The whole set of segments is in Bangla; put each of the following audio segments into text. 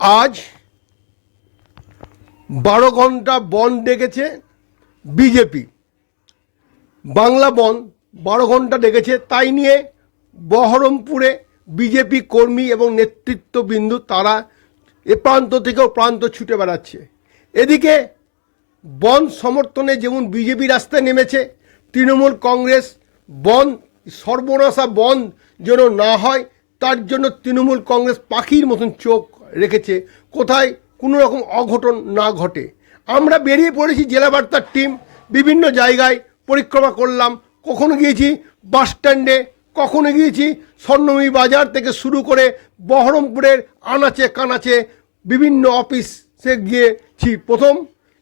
আজ 12 ঘন্টা বন্ধ ডেকেছে বিজেপি। বাংলা বন্ধ 12 ঘন্টা ডেকেছে, তাই নিয়ে বহরমপুরে বিজেপি কর্মী এবং নেতৃত্ববৃন্দ তারা এ প্রান্ত থেকে ও প্রান্ত ছুটে বেড়াচ্ছে। এদিকে বন্ধ সমর্থনে যেমন বিজেপি রাস্তায় নেমেছে, তৃণমূল কংগ্রেস বন্ধ সর্বনাশা বন্ধ যেন না হয় তার জন্য তৃণমূল কংগ্রেস পাখির মতন চোখ রেখেছে কোথায় কোনো রকম অঘটন না ঘটে। আমরা বেরিয়ে পড়েছি জেলা বার্তার টিম, বিভিন্ন জায়গায় পরিক্রমা করলাম। কখনো গিয়েছি বাস স্ট্যান্ডে, কখনো গিয়েছি স্বর্ণময়ী বাজার থেকে শুরু করে বহরমপুরের আনাচে কানাচে বিভিন্ন অফিসে গিয়েছি। প্রথম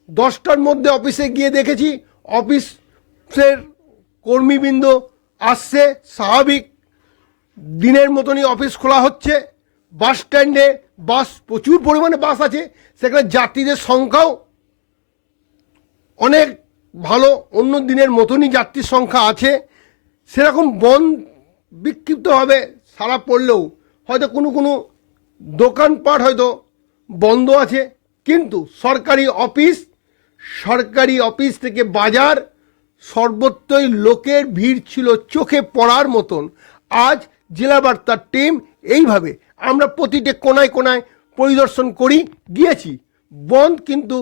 10টার মধ্যে অফিসে গিয়ে দেখেছি অফিসের কর্মীবৃন্দ আসছে, স্বাভাবিক দিনের মতনই অফিস খোলা হচ্ছে। বাস স্ট্যান্ডে বাস প্রচুর পরিমাণে বাস আছে, সেখানে যাত্রীদের সংখ্যাও অনেক ভালো, অন্য দিনের মতনই যাত্রীর সংখ্যা আছে। সেরকম বন্ধ বিক্ষিপ্তভাবে সারা পড়লেও হয়তো কোনো কোনো দোকানপাট হয়তো বন্ধ আছে, কিন্তু সরকারি অফিস থেকে বাজার সর্বত্রই লোকের ভিড় ছিল চোখে পড়ার মতন। আজ জেলা বার্তার টিম এইভাবে আমরা প্রতিটি কোনায় কোনায় পরিদর্শন করি গিয়েছি। বন্ধ কিন্তু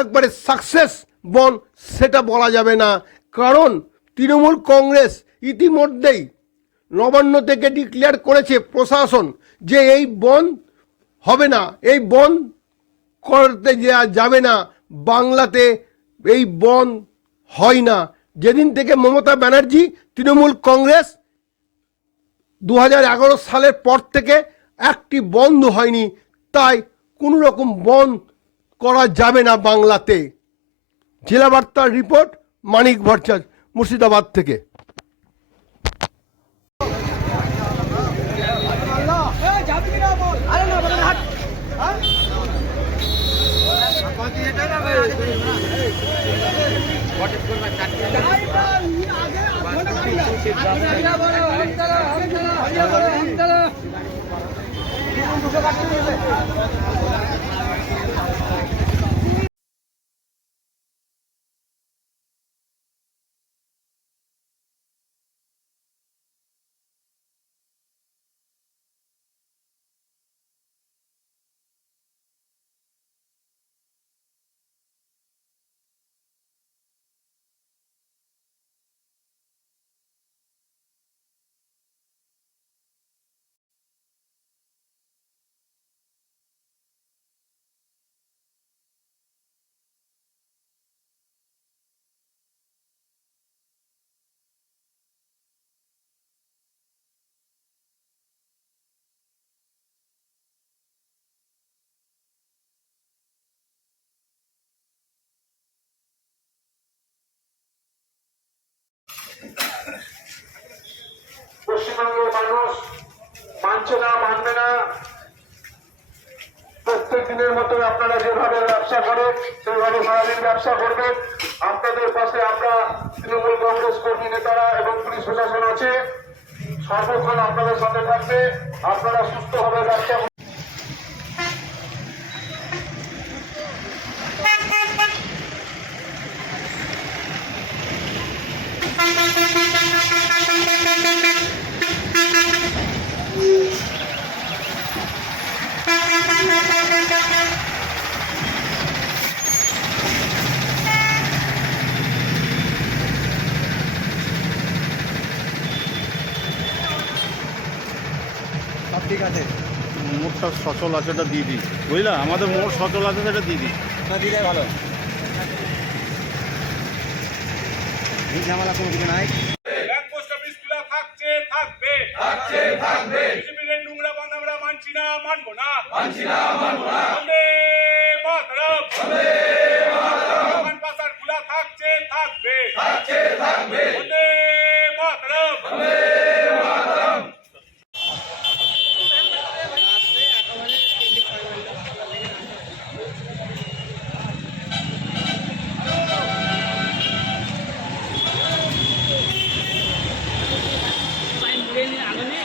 একবারে সাকসেস বন্ধ সেটা বলা যাবে না, কারণ তৃণমূল কংগ্রেস ইতিমধ্যেই নবান্ন থেকে ডিক্লেয়ার করেছে প্রশাসন যে এই বন্ধ হবে না, এই বন্ধ করতে যাবে না। বাংলাতে এই বন্ধ হয় না। যেদিন থেকে মমতা ব্যানার্জি তৃণমূল কংগ্রেস 2011 সালের পর থেকে একটি বন্ধ হয়নি, তাই কোনো রকম বন্ধ করা যাবে না বাংলাতে। জেলা বার্তার রিপোর্ট, মানিক ভট্টাচার্য, মুর্শিদাবাদ থেকে। পশ্চিমবঙ্গের মানুষ মানছে না, মানবে না। প্রত্যেক দিনের মতো আপনারা যেভাবে ব্যবসা করেন সেইভাবে সারাদিন ব্যবসা করবেন। আপনাদের পাশে আমরা তৃণমূল কংগ্রেস কর্মী নেতারা এবং পুলিশ প্রশাসন আছে, সর্বক্ষণ আপনাদের সাথে থাকবে। আপনারা সুস্থভাবে ব্যবসা ঠিক আছে। মোটটা সচল আছে, এটা দিয়ে দিই, বুঝলা? আমাদের মোট সচল আছে, সেটা দিয়ে দিই, দিলে ভালো। এই ঝামেলা কোনো দিকে নাই। পোস্ট অফিস খোলা থাকছে, থাকবে, বিজেপির নোংরা বন্ধ আমরা মানছি না, মানবো না। বন্দে মাতরম, দোকান বাজার খোলা থাকছে, থাকবে, বন্দে মাতরম। আগুনে